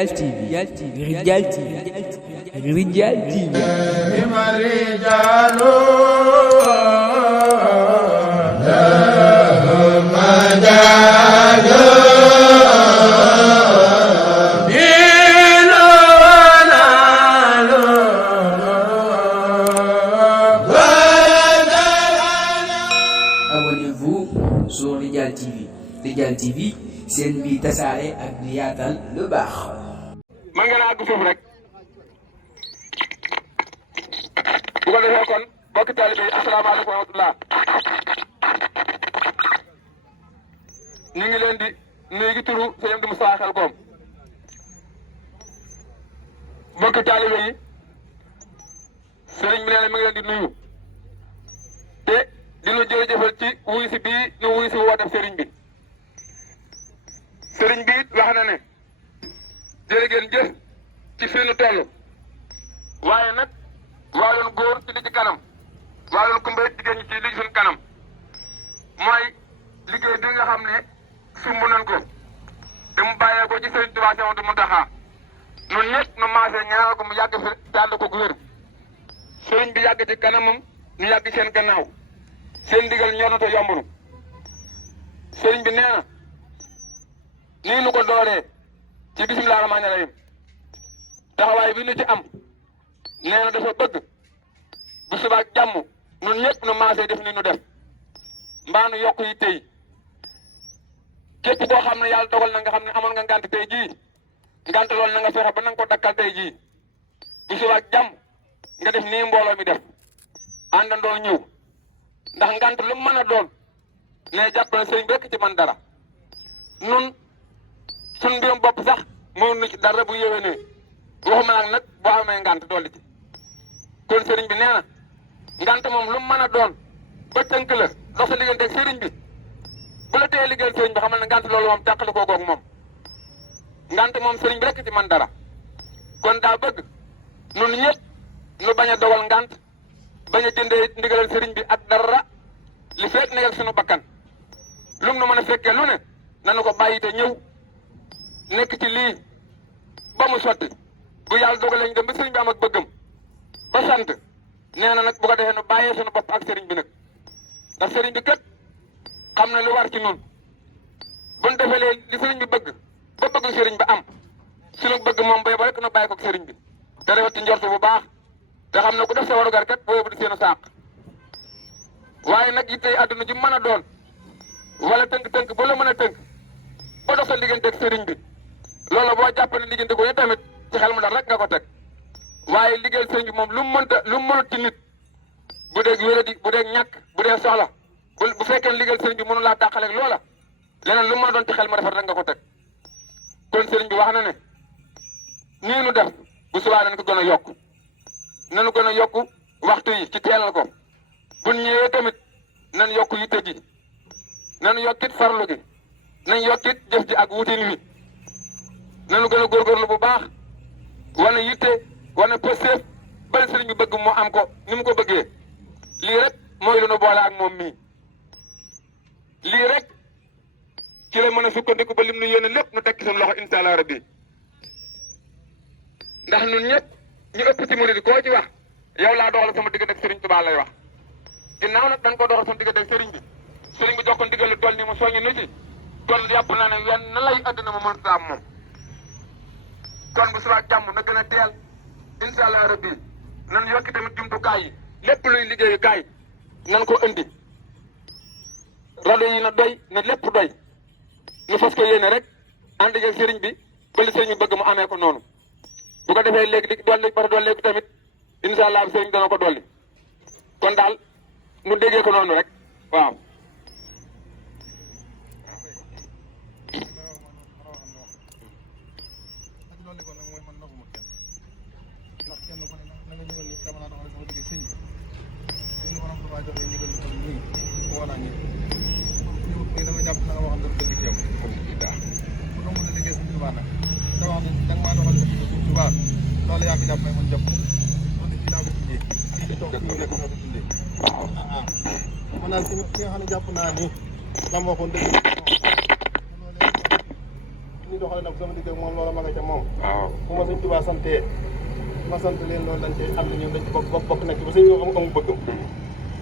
Rijal TV Abonnez-vous sur Rijal TV. Rijal TV seen bi tasaare ak di yaatal lu baax. man ngeen a àgg foofu rek bu ko defee kon bokki taalibe yi asalaamaaleykum wa rahmatulah ñu ngi leen di nuyu gi turu sëñ Amdi Moussa Xelkom bokki taalibe yi sëriñ bi nee na mi ngi leen di nuyu te di nu jërëjëfal ci wuyu si bii nu wuyu si woo def sëriñ bi sëriñ bi wax na ne jërë ngeen jëf ci fii nu toll waaye nag waaloon góor ci li ci kanam waaloon kumba jigéen ñi ci li suñ kanam mooy liggéey bi nga xam ne sumb nañ ko te mu bàyyee ko ci sëriñ Tuubaa Séex Muntaxaa ñun ñëpp nu maasee ñaanal ko mu yàgg fi jàll ko wér sëriñ bi yàgg ci kanamam ñu yàgg seen gannaaw seen ndigal ñor na te yombunu sëriñ bi nee na nii nu ko dooree ci bismillaahi rahmaani rahiim taxawaay bi nu ci am nee na dafa bëgg bu subaa jàmm ñun ñëpp nu maasee def ni nu def mbaa nu yokk yi tey képp koo xam ne yàlla dogal na nga xam ne amoon nga ngant tey jii ngant loolu na nga fexe ba na nga ko dakkal tey jii bu subaa jàmm nga def nii mbooloo mi def àndandoo ñëw ndax ngant lu mu mën a doon ne jàpp na sëriñ bi rekk ci man dara nun suñ mbirum bopp sax mënuñu ci dara bu yéwénee waxuma nag boo amee ngant dolli ci kon sëriñ bi nee na ngant moom lu mu mën a doon ba tënk la dox sa liggéeyante ak sëriñ bi bu la tee liggéeyal sëriñ bi xamal ne ngant loolu moom tàqali koo goog moom ngant moom sëriñ bi rekk ci man dara kon daa bëgg nun ñëpp nu bañ a dogal ngant bañ a jëndee ndigalal sëriñ bi ak dara li fekk negal suñu bakkan lum nu mën a fekkee lu ne nanu ko bàyyi te ñëw nekk ci lii ba mu sotti bu yàlla dogalee ñu dem ba sëriñ bi am ak bëggam ba sant nee na nag bu ko defee nu bàyyee suñu bopp ak sëriñ bi nag ndax sëriñ bi kat xam na lu war ci nun buñ defee li sëriñ bi bëgg ba bëgg sëriñ ba am suñu bëgg moom bay ba rek nu bàyyi ko ak sëriñ bi te rafet njortu bu baax te xam ne ku def sa warugar kat boo yóbbu di seenu saaq waaye nag it tey àdduna ji mën a doon wala tënk-tënk bu la mën a tënk ba dox sa liggéeyante ak sëriñ bi loolu boo jàpp ne liggéeyante ko yi tamit ci xel mu dal rek nga ko teg waaye liggéeyal sëriñ bi moom lu mu mënut ci nit bu dee wéradi bu dee ñàkk bu dee soxla bu fekkee liggéeyal sëriñ bi mënu laa tàqaleeg loola leneen lu mu mën a doon ci xel mu rafet rek nga ko teg kon sëriñ bi wax na ne nii nu def bu subaa nañ ko gën a yokk nanu gën a yokk waxtu yi ci teelal ko buñ ñëwee tamit nan yokk yitte ji nanu yokkit farlu gi nañ yokkit jëf ji ak wutin wi nanu gën a góorgóorlu bu baax wane yitte wane pësteef bal sëriñ bi bëgg mu am ko ni mu ko bëggee lii rek mooy lu nu boole ak moom mii lii rek ci la mën a sukkandiku ba lim nu yéene lépp nu tekki suñu loxo incha allah rabbi ndax ñun ñëpp ñu ëpp ci murid koo ci wax yow laa doxal sama diggante ak sëriñ Tuubaa lay wax ginnaaw nag dañ ko doxal sama diggante ak sëriñ bi jox ko ndigal lu toll nii mu soññi nu ci kon yàpp naa ne wenn na lay àddina ma mënut a am moom kon bu subaa jàmm na gën a teel incha allah rabbi nan yokki tamit jumtukaay yi lépp luy liggéeyukaay nan ko indi rajo yi na doy na lépp doy ñu fas ko yéene rek ànd ak sëriñ bi ba li sëriñ bi bëgg mu amee ko noonu bu ko defee léegi di dolli bara dolli ko tamit incha allah sëriñ dana ko dolli kon daal nu déggee ko noonu rek waaw. loolu yaa ngi jàpp may man jàpp man daal ki nga xam ne jàpp naa ni la ma waxoon dëgg ni doxale nag sama digg ak moom loola ma nga ca moom. waaw bu ma sëñ Tuubaa santee ma sant leen loolu dañ cee xam ne ñoom dañ ci bokk nekk ba sëñ ñoom amu bëggam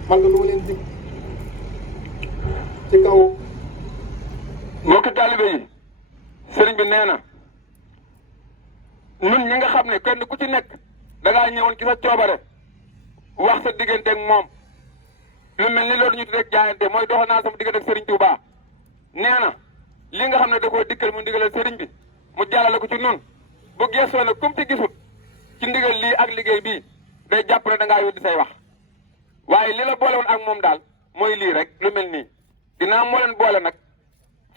man nga lu ma leen dig ci kaw. mbokki taalibe yi sëriñ bi nee na ñun ñi nga xam ne kenn ku ci nekk da ngaa ñëwoon ci sa coobare wax sa diggante ak moom lu mel ni loolu ñu tuddee jaayante mooy doxal naa sama diggante ak sëriñ Touba nee na li nga xam ne da koo dikkal mu ndigalal sëriñ bi mu jàllale ko ci nun bu geesoo nag comme ci gisut ci ndigal lii ak liggéey bii day jàpp ne da ngaa yóddi say wax waaye li la boole woon ak moom daal mooy lii rek lu mel nii dinaa moo leen boole nag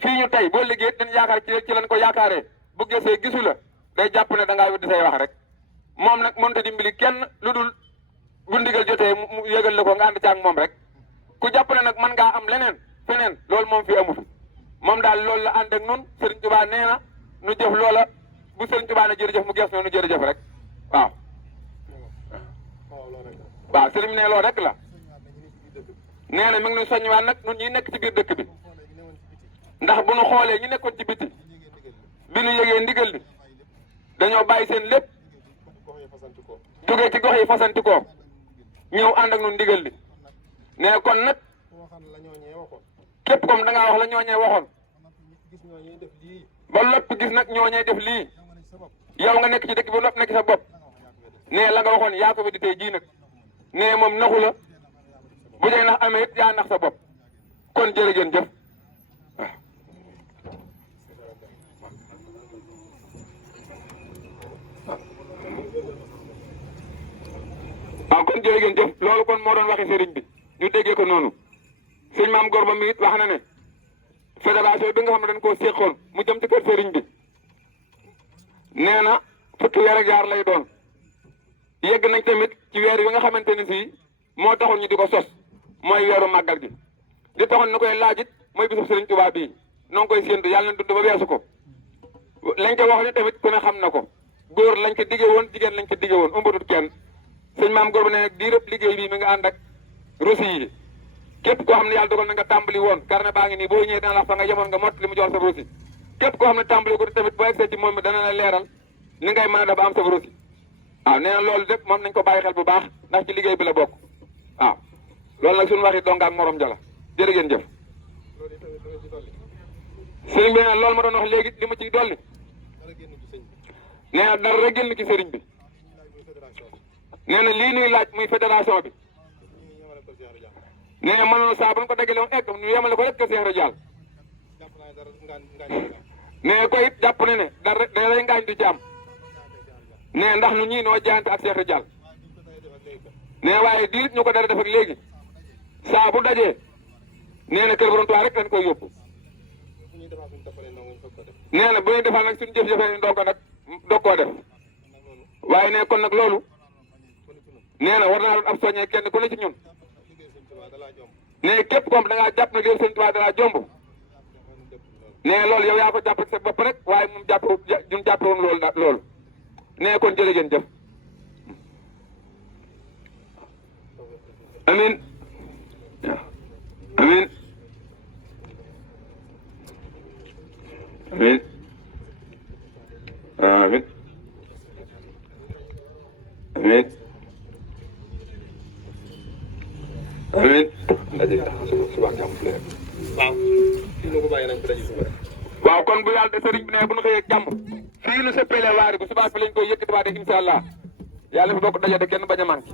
fii ñu tey boo liggéey dañ yaakaar ci lañ ko yaakaaree bu gisee gisu la day jàpp ne da ngaa yóddi say wax rek moom nag mënut a dimbali kenn lu dul bu ndigal jotee mu yëgal la ko nga ànd ci ak moom rek ku jàpp ne nag mën ngaa am leneen feneen loolu moom fi amu fi moom daal loolu la ànd ak nun Sëriñ Tuubaa nee na nu jëf loola bu Sëriñ Tuubaa ne jërëjëf mu gees noonu jërëjëf rek waaw waaw sëriñ ne loolu rek la nee na mi ngi nu soññiwaat nag nun ñi nekk ci biir dëkk bi ndax bu nu xoolee ñu nekkoon ci biti bi nu yëgee ndigal li dañoo bàyyi seen lépp jógee ci gox yi fasantikoo ñëw ànd ak nun ndigal li nee kon nag képp comme da ngaa wax la ñooñee waxoon ba lépp gis nag ñooñee def lii yow nga nekk ci dëkk bi lépp nekk sa bopp nee la nga waxoon yaa ko fi di tey jii nag nee moom naxu la bu dee nax amee it yaa nax sa bopp kon jërë ngeen jëf waaw kon jërë ngeen jëf loolu kon moo doon waxi sëriñ bi ñu déggee ko noonu sëñ maam Gorba mi it wax na ne fédération bi nga xam ne dañ koo séqoon mu jëm ci kër sëriñ bi nee na fukki weer ak yaar lay doon yegg nañ tamit ci weer yi nga xamante ne sii moo taxoon ñu di ko sos mooy weeru màggal gi di taxoon ñu koy laajit mooy bisub sëriñ Tuubaa bii noo ngi koy séentu yàlla na dund ba weesu ko lañ ko wax ni tamit ku ne xam na ko góor lañ ko digge woon jigéen lañ ko digge woon ëmbatut kenn sëñ maam Gorba ne nag diirëb liggéey bii mi nga ànd ak rosi yi képp koo xam ne yàlla dogal na nga tàmbali woon carnet baa ngi nii boo ñëwee dana la fa nga yemoon nga mott li mu jox sa rosi képp koo xam ne tàmbali ko tamit boo egsee ci moom mi dana la leeral ni ngay mën a def ba am sa rosi waaw nee na loolu lépp moom nañ ko bàyyi xel bu baax ndax ci liggéey bi la bokk waaw loolu nag suñu waxi donga ak morom jala jërë ngeen jëf sëriñ bi nee na loolu ma doon wax léegi li ma ciy dolli nee na dara génn ci sëriñ bi nee na lii nuy laaj muy fédération bi nee na mënoon saa bu ñu ko déglee woon egg ñu yemale ko rek que Cheikh Ridial nee na ko it jàpp na ne dara day ngaañ du ci am nee ndax nu ñii noo jaante ak Cheikh Ridial nee waaye diit ñu ko dara def ak léegi saa bu dajee nee na kër Borom Tuubaa rek dañ koy yóbbu nee na bu ñuy defal nag suñu jëf-jëfee ndoo ko nag doog koo def waaye ne kon nag loolu nee na war naa doon ab soññee kenn ku ne ci ñun nee képp koom da ngaa jàpp ne liy Sëñ Tuubaa dalaa jomb nee loolu yow yaa ko jàpp sa bopp rek waaye moom jàpp ñun jàpp woon loolu loolu nee kon jërë ngeen jëf amin amin amin amin amin amin ndaje suba jàmm waaw fii ñu ko bàyyi nañ ko daje suba rek. waaw kon bu yàlla de sëriñ bi ne bu ñu xëyee jàmm fii nu seppele waari bu subaa fi lañ koy yëkkati waate insha allah yàlla fi bokk daje de kenn bañ a manqué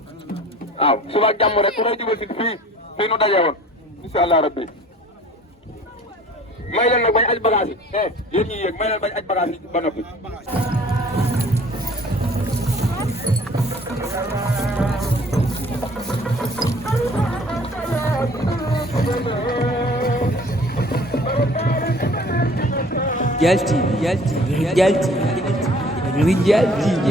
waaw suba jàmm rek ku xëy jubal si fii nu daje woon insha allah rabbi may leen nag bañ aj bagage yi yéen ñuy yéeg may leen bañ aj bagage yi ba noppi Rijal TV, Rijal TV, Rijal TV.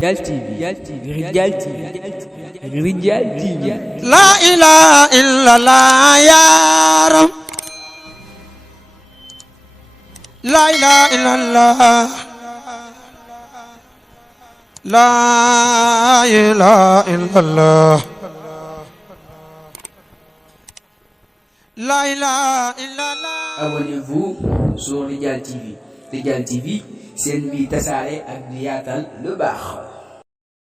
Rijal TV La ilaha illallah ya Rab. La ilaha illallah. La ilaha illallah. La ilaha illallah. Abonnez-vous sur Rijal TV. Rijal TV, seen bi tasaare ak di yaatal lu baax.